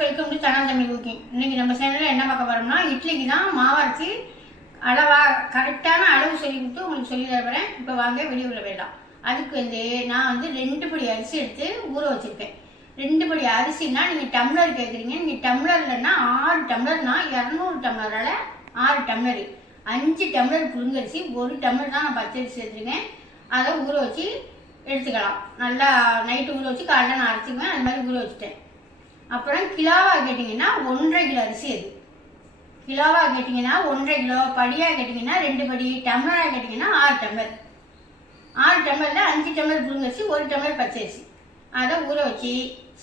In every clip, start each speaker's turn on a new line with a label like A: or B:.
A: Welcome to Sana Tamil cooking இன்னைக்கு நம்ம சேனல்ல என்ன பார்க்க போறோம்னா இட்லிக்கு தான் மாவாச்சு அளவா கரெக்டான அளவு சொல்லி கொடுத்து உங்களுக்கு சொல்லி தரப்போறேன். இப்போ வாங்க வெளியூரில் போயிடலாம். அதுக்கு வந்து நான் வந்து ரெண்டு படி அரிசி எடுத்து ஊற வச்சிருக்கேன். ரெண்டு படி அரிசினா நீங்கள் டம்ளர் கேட்குறீங்க நீங்கள் டம்ளர்லன்னா ஆறு டம்ளர்னா இரநூறு டம்ளரால ஆறு டம்ளர். அஞ்சு டம்ளர் புழுங்கரிசி ஒரு டம்ளர் தான் நான் பச்சரிசி எடுத்துருக்கேன். அதை ஊற வச்சு எடுத்துக்கலாம். நல்லா நைட்டு ஊற வச்சு காலையில் நான் அரைச்சிக்குவேன். அது மாதிரி ஊற வச்சுட்டேன். அப்புறம் கிலோவா கேட்டிங்கன்னா ஒன்றரை கிலோ அரிசி அது. கிலோவா கேட்டிங்கன்னா ஒன்றரை கிலோ படியாக கேட்டிங்கன்னா ரெண்டு படி டம்ளராக கேட்டிங்கன்னா ஆறு டம்ளர். ஆறு டம்ளரில் அஞ்சு டம்ளர் புழுங்கரிசி ஒரு டம்ளர் பச்சரிசி. அதை ஊற வச்சு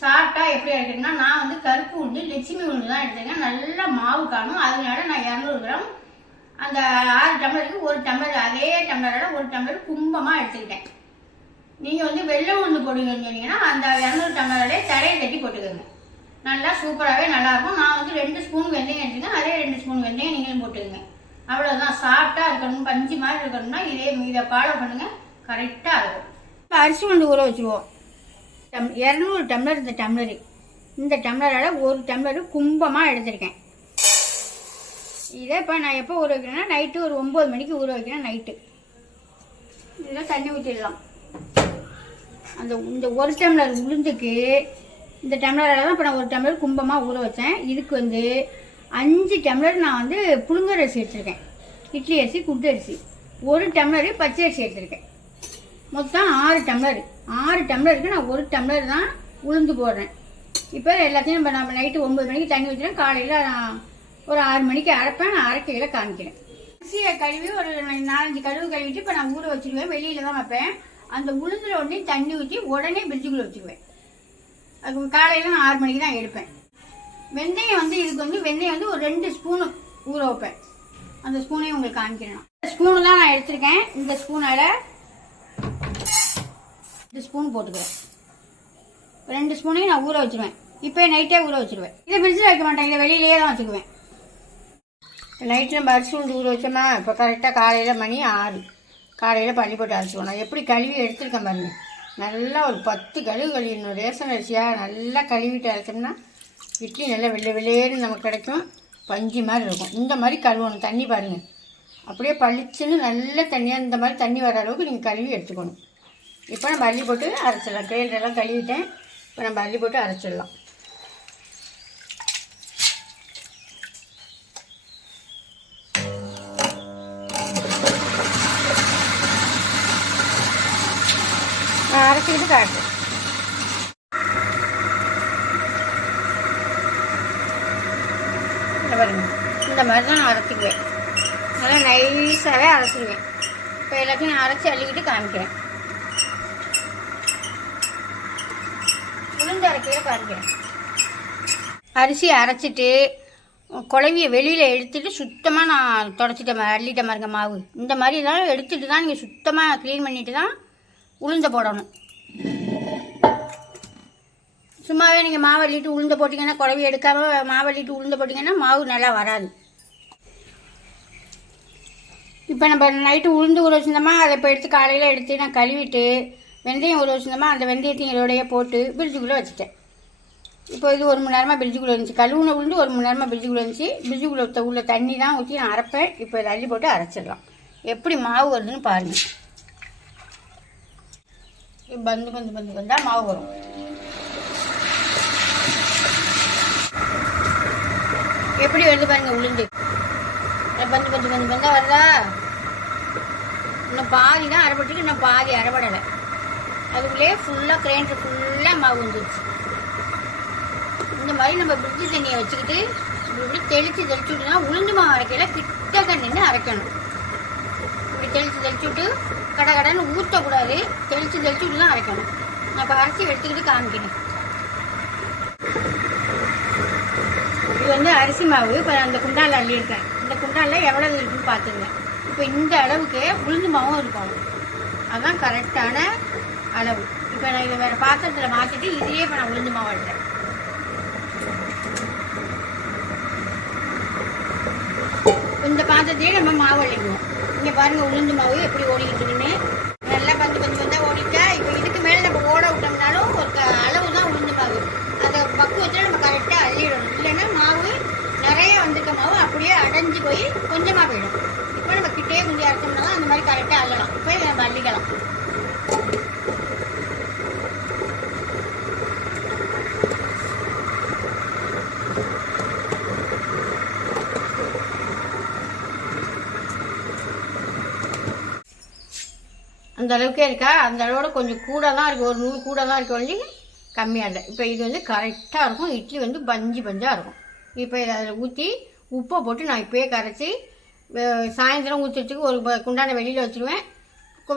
A: சாப்பிட்டா எப்படி எடுக்கணும்னா நான் வந்து கருப்பு உண்டு லட்சுமி உண்டு தான் எடுத்துருக்கேன் நல்லா மாவு காணும். அதனால நான் இரநூறு கிராம் அந்த ஆறு டம்ளருக்கு ஒரு டம்ளர் அதே டம்ளரோட ஒரு டம்ளர் கும்பமாக எடுத்துக்கிட்டேன். நீங்கள் வந்து வெள்ளை உளுந்து போடுங்கன்னு சொன்னீங்கன்னா அந்த இரநூறு டம்ளரோட தரையை தட்டி போட்டுக்கோங்க. நல்லா சூப்பராகவே நல்லாயிருக்கும். நான் வந்து ரெண்டு ஸ்பூன் வெந்தயம் எடுத்துக்கேன் அதே ரெண்டு ஸ்பூன் வெந்தயம் நீங்களும் போட்டுக்கோங்க. அவ்வளோதான் சாஃப்டாக இருக்கணும். பஞ்சு மாதிரி இருக்கணும்னா இதே இதை ஃபாலோ பண்ணுங்கள் கரெக்டாக இருக்கும். இப்போ அரிசி உளுந்து ஊற வச்சுருவோம் டம் இரநூறு டம்ளர் இந்த டம்ளரு. இந்த டம்ளரோட ஒரு டம்ளரு கும்பமாக எடுத்திருக்கேன். இதை இப்போ நான் எப்போ ஊற வைக்கிறேன்னா நைட்டு ஒரு ஒம்பது மணிக்கு ஊற வைக்கிறேன் நைட்டு. இதில் தண்ணி ஊற்றிடலாம் அந்த இந்த ஒரு டம்ளர் உளுந்துக்கு இந்த டம்ளரால் தான் இப்போ நான் ஒரு டம்ளர் கும்பமாக ஊற வச்சேன். இதுக்கு வந்து அஞ்சு டம்ளர் நான் வந்து புழுங்கர் அரிசி எடுத்திருக்கேன். இட்லி அரிசி குட்டு அரிசி. ஒரு டம்ளரு பச்சை அரிசி எடுத்திருக்கேன். மொத்தம் ஆறு டம்ளர். ஆறு டம்ளருக்கு நான் ஒரு டம்ளர் தான் உளுந்து போடுறேன். இப்போ எல்லாத்தையும் இப்போ நம்ம நைட்டு ஒம்பது மணிக்கு தண்ணி ஊற்றுறேன் காலையில் நான் ஒரு ஆறு மணிக்கு அரைப்பேன். நான் அரைக்கையில் காமிக்கிறேன். அரிசியை கழுவி ஒரு நாலஞ்சு கழுவு கழுவிட்டு இப்போ நான் ஊற வச்சுருவேன். வெளியில் தான் வைப்பேன். அந்த உளுந்தில் உடனே தண்ணி ஊற்றி உடனே பிரிட்ஜுக்குள்ளே வச்சுக்குவேன் அது காலையில் நான் ஆறு மணிக்கு தான் எடுப்பேன். வெந்தயம் வந்து இதுக்கு வந்து வெந்தயம் வந்து ஒரு ரெண்டு ஸ்பூனு ஊற வைப்பேன். அந்த ஸ்பூனையும் உங்களுக்கு காமிக்கிறேன். இந்த ஸ்பூனு தான் நான் எடுத்திருக்கேன். இந்த ஸ்பூனால இந்த ஸ்பூன் போட்டுக்கிறேன். ரெண்டு ஸ்பூனையும் நான் ஊற வச்சிருவேன். இப்போ நைட்டே ஊற வச்சிருவேன். இதை ஃப்ரிட்ஜில் வைக்க மாட்டேன். இதை வெளியிலேயே தான் வச்சுக்குவேன். நைட்டில் நம்ம அரிசி உண்டு ஊற வச்சோமா? இப்போ கரெக்டாக காலையில் மணி ஆறு. காலையில் பள்ளிப்பட்டு போட்டு அரைச்சிக்கணும் நான் எப்படி கழுவி எடுத்துருக்கேன் பாருங்க. நல்லா ஒரு பத்து கழுவு கழுவிடணும் ரேஷன் அரிசியாக நல்லா கழுவிட்டு அரைச்சோம்னா இட்லி நல்லா வெள்ளை வெள்ளையேன்னு நமக்கு கிடைக்கும். பஞ்சு மாதிரி இருக்கும். இந்த மாதிரி கழுவணும். தண்ணி பாருங்கள் அப்படியே பளிச்சுன்னு நல்ல தண்ணியாக இந்த மாதிரி தண்ணி வர அளவுக்கு நீங்கள் கழுவி எடுத்துக்கணும். இப்போ நம்ம அள்ளி போட்டு அரைச்சிடலாம். கிரைண்டரெல்லாம் கழுவிட்டேன். இப்போ நம்ம அள்ளி போட்டு அரைச்சிடலாம். நான் காட்டு இந்த மாதிரி தான் நான் அரைச்சிக்குவேன். நல்லா நைஸாகவே அரைச்சிக்குவேன். இப்போ எல்லாத்தையும் நான் அரைச்சி அள்ளிக்கிட்டு காமிக்கிறேன். உளுந்து அரைக்கவே காமிக்கிறேன் அரிசி அரைச்சிட்டு குழவியை வெளியில் எடுத்துட்டு சுத்தமாக நான் தொடச்சிட்டேன் அள்ளிட்டேன் பாருங்க மாவு. இந்த மாதிரி தான் எடுத்துட்டு தான் நீங்கள் சுத்தமாக க்ளீன் பண்ணிட்டு தான் உளுந்த போடணும். சும்மாவே நீங்கள் மாவு அள்ளிட்டு உளுந்து போட்டிங்கன்னா குழவி எடுக்காமல் மாவு அள்ளிட்டு போட்டிங்கன்னா மாவு நல்லா வராது. இப்போ நம்ம நைட்டு உளுந்து ஊற வச்சுருந்தோமா அதை இப்போ எடுத்து காலையில் எடுத்து நான் கழுவிட்டு வெந்தயம் ஊற வச்சுருந்தோமா அந்த வெந்தயத்தையும் இதோடைய போட்டு பிரிட்ஜுக்குள்ளே வச்சுட்டேன். இப்போ இது ஒரு மணி நேரமாக பிரிட்ஜுக்குள்ளே இருந்துச்சு. கழுவுன உளுந்து ஒரு மணி நேரமாக பிரிட்ஜுக்குள்ளே இருந்துச்சு. பிரிட்ஜுக்குள்ளே உள்ள தண்ணி தான் ஊற்றி நான் அரைப்பேன். இப்போ இதை அள்ளி போட்டு அரைச்சிடலாம். எப்படி மாவு வருதுன்னு பாருங்கள் பந்து பந்து பந்து பந்தா மாவு வரும். எப்படி வருது பாருங்க உளுந்து. பஞ்சு பந்து பந்து பந்து வருதா? இன்னும் பாதி தான் அரைபட்டுக்கு இன்னும் பாதி அரைபடலை அதுக்குள்ளேயே ஃபுல்லாக கிரைண்டர் ஃபுல்லாக மாவு வந்துருச்சு. இந்த மாதிரி நம்ம பிரிட்ஜு தண்ணியை வச்சுக்கிட்டு இப்படி தெளித்து தெளிச்சு விட்டுனா உளுந்து மாவு அரைக்கையில் கிட்டக்க நின்று அரைக்கணும். இப்படி தெளித்து தெளிச்சு விட்டு கடை கடைன்னு ஊற்றக்கூடாது தெளித்து தெளிச்சு விட்டு தான் அரைக்கணும். நான் இப்போ அரைச்சி எடுத்துக்கிட்டு காமிக்கிறேன். இது வந்து அரிசி மாவு. இப்போ அந்த குண்டால அள்ளியிருக்கேன். இந்த குண்டாலில் எவ்வளோ இருக்குன்னு பார்த்துங்க இப்போ இந்த அளவுக்கு உளுந்து மாவும் இருக்கும். அதுதான் கரெக்டான அளவு. இப்போ நான் இதை வேறு பாத்திரத்தில் மாற்றிட்டு இதையே இப்போ நான் உளுந்து மாவு அள்ளுறேன். இந்த பாத்திரத்தையே நம்ம மாவு அள்ளிக்குவோம். இங்கே பாருங்கள் உளுந்து மாவு எப்படி ஓடிக்கிட்டு இருக்குன்னு நல்லா பந்து பந்து பந்தா ஓடிட்டா இப்போ இதுக்கு மேலே நம்ம ஓட விட்டோம்னாலும் ஒரு க- அளவு தான் உளுந்து மாவு அதை பக்குவத்தில் நம்ம கரெக்டாக அள்ளிடணும் பிரிஞ்சு போய் கொஞ்சமாக போயிடும் இப்போ நம்ம கிட்டே குஞ்சு அரைச்சோம்னா தான் அந்த மாதிரி கரெக்டாக அள்ளலாம் இப்போ இதை நம்ம அள்ளிக்கலாம் அந்த அளவுக்கே இருக்கா? அந்த அளவோட கொஞ்சம் கூட தான் இருக்குது ஒரு நூறு கூட தான் இருக்குது ஒழிஞ்சு. கம்மியாக இல்லை. இப்போ இது வந்து கரெக்டாக இருக்கும். இட்லி வந்து பஞ்சு பஞ்சாக இருக்கும். இப்போ இதை அதில் ஊற்றி உப்பை போட்டு நான் இப்போயே கரைச்சி சாயந்தரம் ஊற்றுறதுக்கு ஒரு குண்டான வெளியில் வச்சுருவேன்.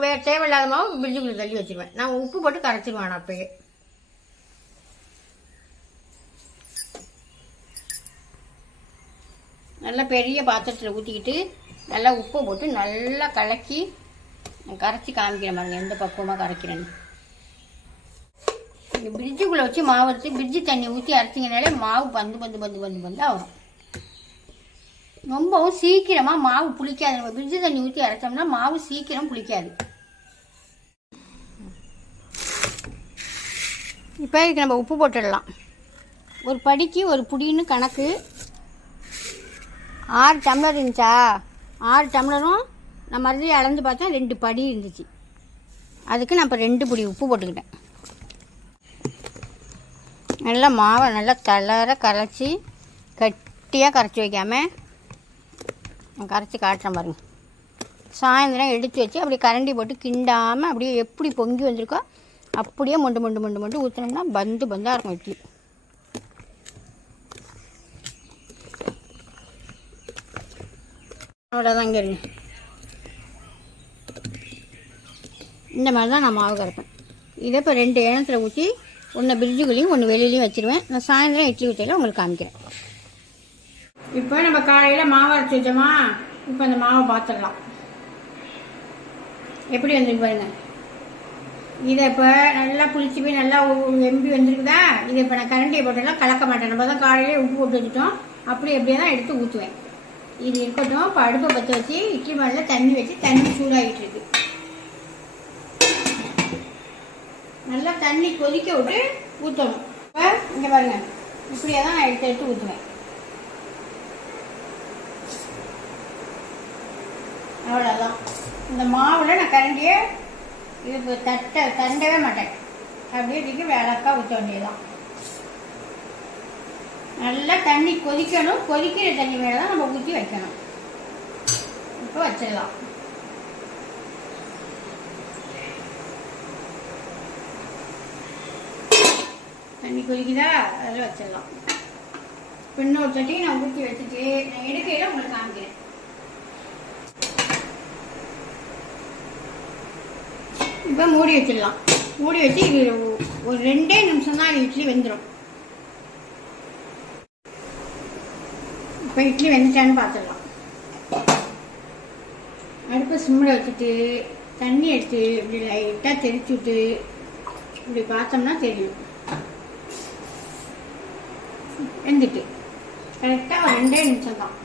A: வேறு தேவையில்லாத மாவு பிரிட்ஜுக்குள்ளே தள்ளி வச்சுருவேன். நான் உப்பு போட்டு கரைச்சிருவேன் நான் அப்போயே. நல்லா பெரிய பாத்திரத்தில் ஊற்றிக்கிட்டு நல்லா உப்பை போட்டு நல்லா கலக்கி நான் கரைச்சி காமிக்கிறேன் பாருங்க எந்த பக்குவமாக கரைக்கிறேன்னு. இந்த பிரிட்ஜுக்குள்ளே வச்சு மாவு அரைச்சி பிரிட்ஜு தண்ணி ஊற்றி அரைச்சிங்கனாலே மாவு பந்து பந்து பந்து பந்து பந்தாக வரும் ரொம்பவும் சீக்கிரமாக மாவு புளிக்காது. நம்ம பிரிட்ஜு தண்ணி ஊற்றி அரைச்சோம்னா மாவு சீக்கிரம் புளிக்காது. இப்போ இதுக்கு நம்ம உப்பு போட்டுடலாம். ஒரு படிக்கு ஒரு புடின்னு கணக்கு. ஆறு டம்ளர் இருந்துச்சா? ஆறு டம்ளரும் நான் மறுபடியும் அளந்து பார்த்தா ரெண்டு படி இருந்துச்சு. அதுக்கு நான் இப்போ ரெண்டு பிடி உப்பு போட்டுக்கிட்டேன். நல்லா மாவை நல்லா தளர கரைச்சி கட்டியாக கரைச்சி வைக்காமல் நான் கரைச்சி காட்டுறேன் பாருங்க. சாயந்தரம் எடுத்து வச்சு அப்படியே கரண்டி போட்டு கிண்டாமல் அப்படியே எப்படி பொங்கி வந்திருக்கோ அப்படியே மொண்டு மொண்டு மொண்டு மொண்டு ஊற்றினோம்னா பந்து பந்தாக இருக்கும் இட்லி. அவ்வளோதான் இங்கே இருங்க இந்த மாதிரி தான் நான் மாவு கரைப்பேன் இதை இப்போ ரெண்டு இனத்தில் ஊற்றி ஒன்று பிரிட்ஜுக்குள்ளேயும் ஒன்று வெளியிலையும் வச்சுருவேன். நான் சாயந்தரம் இட்லி ஊற்றியில் உங்களுக்கு காமிக்கிறேன். இப்போ நம்ம காலையில் மாவு அரைச்சி வச்சோமா? இப்போ அந்த மாவை பார்த்துடலாம். எப்படி வந்துருக்கு பாருங்க. இதை இப்போ நல்லா புளிச்சு போய் நல்லா எம்பி வந்துருக்குதா? இதை இப்போ நான் கரண்டியை போட்டெல்லாம் கலக்க மாட்டேன். நம்ம தான் காலையிலே உப்பு போட்டு வச்சுட்டோம். அப்படி அப்படியே தான் எடுத்து ஊற்றுவேன் இது இருக்கட்டும். இப்போ அடுப்பை பற்ற வச்சு இட்லி மாலில் தண்ணி வச்சு தண்ணி சூடாகிட்டு இருக்குது நல்லா தண்ணி கொதிக்க விட்டு ஊற்றணும் இப்போ இங்கே பாருங்க இப்படியே தான் நான் எடுத்து எடுத்து ஊற்றுவேன் அவ்வளோதான் இந்த மாவில் நான் கரண்டியே இது தட்ட தண்டவே மாட்டேன். அப்படியே தூக்கி வேலக்கா ஊற்ற வேண்டியதுதான். நல்லா தண்ணி கொதிக்கணும். கொதிக்கிற தண்ணி மேலே தான் நம்ம ஊற்றி வைக்கணும். இப்போ வச்சிடலாம். தண்ணி கொதிக்குதா அதில் வச்சிடலாம். இப்போ இன்னொரு சட்டி நான் ஊற்றி வச்சுட்டு நான் எடுக்கையில் உங்களுக்கு காமிக்கிறேன். இப்போ மூடி வச்சிடலாம். மூடி வச்சு இது ஒரு ரெண்டே நிமிஷம் தான் இட்லி வெந்துடும் இப்போ இட்லி வெந்துட்டான்னு பார்த்துடலாம் அடுப்பை சிம்மில் வச்சுட்டு தண்ணி எடுத்து இப்படி லைட்டாக தெளிச்சு விட்டு இப்படி பார்த்தோம்னா தெரியும். வெந்துட்டு கரெக்டாக ரெண்டே நிமிஷம் தான்.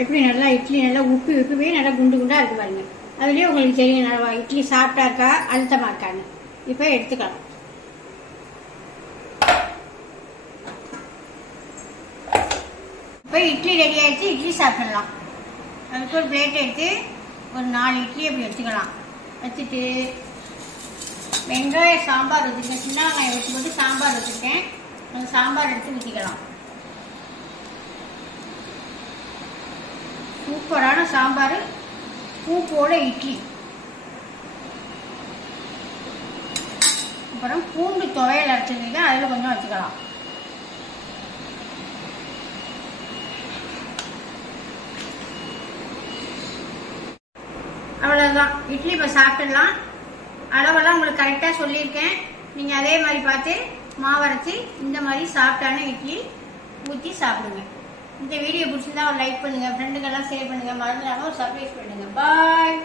A: எப்படி நல்லா இட்லி நல்லா உப்பி உப்பி நல்லா குண்டு குண்டாக இருக்கு பாருங்க. அதுலேயே உங்களுக்கு தெரியும் நல்லா இட்லி சாப்பிட்டா இருக்கா அழுத்தமாக இருக்கான்னு. இப்போ எடுத்துக்கலாம். இப்போ இட்லி ரெடி ஆகிடுச்சு இட்லி சாப்பிடலாம். அதுக்கு ஒரு பிளேட் எடுத்து ஒரு நாலு இட்லி அப்படி வச்சுக்கலாம். வச்சுட்டு வெங்காய சாம்பார் வச்சுருக்கேன். சின்ன வெங்காயம் வச்சு போட்டு சாம்பார் வச்சுருக்கேன். அந்த சாம்பார் எடுத்து ஊற்றிக்கலாம் சூப்பரான சாம்பார். பூப்போட இட்லி. அப்புறம் பூண்டு துவையல் அரைச்சிருக்கேன். அதில் கொஞ்சம் வச்சுக்கலாம். அவ்வளோதான் இட்லி இப்போ சாப்பிடலாம். அளவெல்லாம் உங்களுக்கு கரெக்டாக சொல்லியிருக்கேன். நீங்கள் அதே மாதிரி பார்த்து மாவரைச்சி இந்த மாதிரி சாப்பிட்டான இட்லி ஊற்றி சாப்பிடுங்க. இந்த வீடியோ பிடிச்சிருந்தா ஒரு லைக் பண்ணுங்கள் ஃப்ரெண்டுக்கெல்லாம் ஷேர் பண்ணுங்கள் மறந்துடாமல் ஒரு சர்ப்ரைஸ் பண்ணுங்கள் பாய்